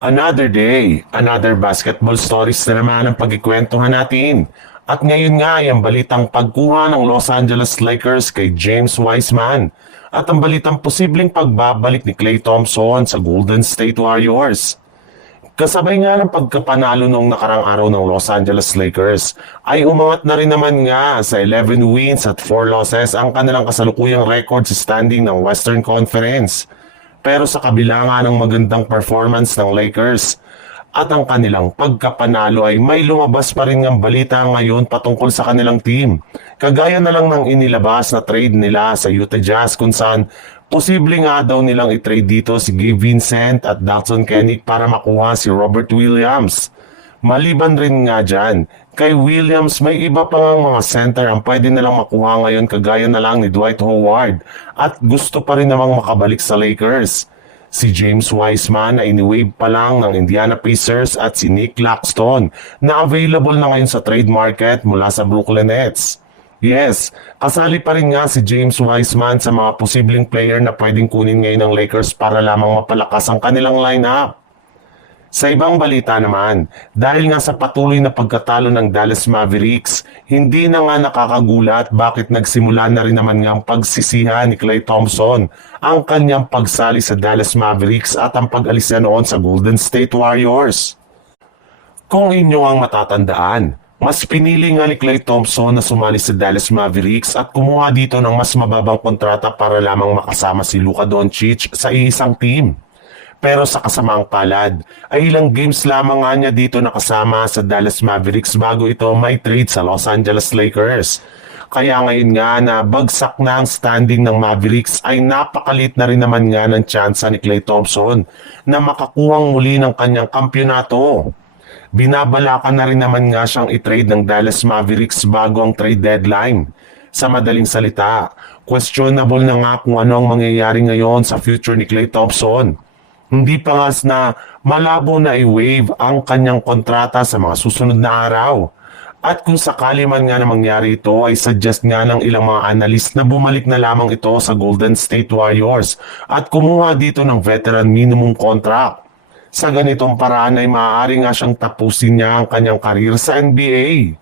Another day, another basketball stories na naman ang pagkikwentuhan natin. At ngayon nga ay ang balitang pagkuha ng Los Angeles Lakers kay James Wiseman at ang balitang posibleng pagbabalik ni Klay Thompson sa Golden State Warriors. Kasabay nga ng pagkapanalo noong nakarang araw ng Los Angeles Lakers ay umangat na rin naman nga sa 11 wins at 4 losses ang kanilang kasalukuyang record sa standing ng Western Conference. Pero sa kabila nga ng magandang performance ng Lakers at ang kanilang pagkapanalo ay may lumabas pa rin ng balita ngayon patungkol sa kanilang team. Kagaya na lang ng inilabas na trade nila sa Utah Jazz kung saan posible nga daw nilang i-trade dito si Gabe Vincent at Dotson Kennick para makuha si Robert Williams. Maliban rin nga dyan, kay Williams may iba pa nga mga center ang pwede nilang makuha ngayon kagaya na lang ni Dwight Howard at gusto pa rin namang makabalik sa Lakers. Si James Wiseman ay iniwave pa lang ng Indiana Pacers at si Nick Claxton na available na ngayon sa trade market mula sa Brooklyn Nets. Yes, kasali pa rin nga si James Wiseman sa mga posibleng player na pwedeng kunin ngayon ng Lakers para lamang mapalakas ang kanilang lineup. Sa ibang balita naman, dahil nga sa patuloy na pagkatalo ng Dallas Mavericks, hindi na nga nakakagulat bakit nagsimula na rin naman nga ang pagsisihan ni Klay Thompson ang kanyang pagsali sa Dallas Mavericks at ang pag-alis niya noon sa Golden State Warriors. Kung inyo ang matatandaan, mas pinili nga ni Klay Thompson na sumali sa Dallas Mavericks at kumuha dito ng mas mababang kontrata para lamang makasama si Luka Doncic sa isang team. Pero sa kasamaang palad, ay ilang games lamang nga niya dito nakasama sa Dallas Mavericks bago ito may trade sa Los Angeles Lakers. Kaya ngayon nga na bagsak na ang standing ng Mavericks ay napakalit na rin naman nga ng tsansa ni Klay Thompson na makakuhang muli ng kanyang kampyonato. Binabalakan na rin naman nga siyang i-trade ng Dallas Mavericks bago ang trade deadline. Sa madaling salita, questionable na nga kung ano ang mangyayari ngayon sa future ni Klay Thompson. Hindi pa nga na malabo na i-waive ang kanyang kontrata sa mga susunod na araw. At kung sakali man nga na mangyari ito ay suggest nga ng ilang mga analyst na bumalik na lamang ito sa Golden State Warriors at kumuha dito ng veteran minimum contract. Sa ganitong paraan ay maaari nga siyang tapusin niya ang kanyang karir sa NBA.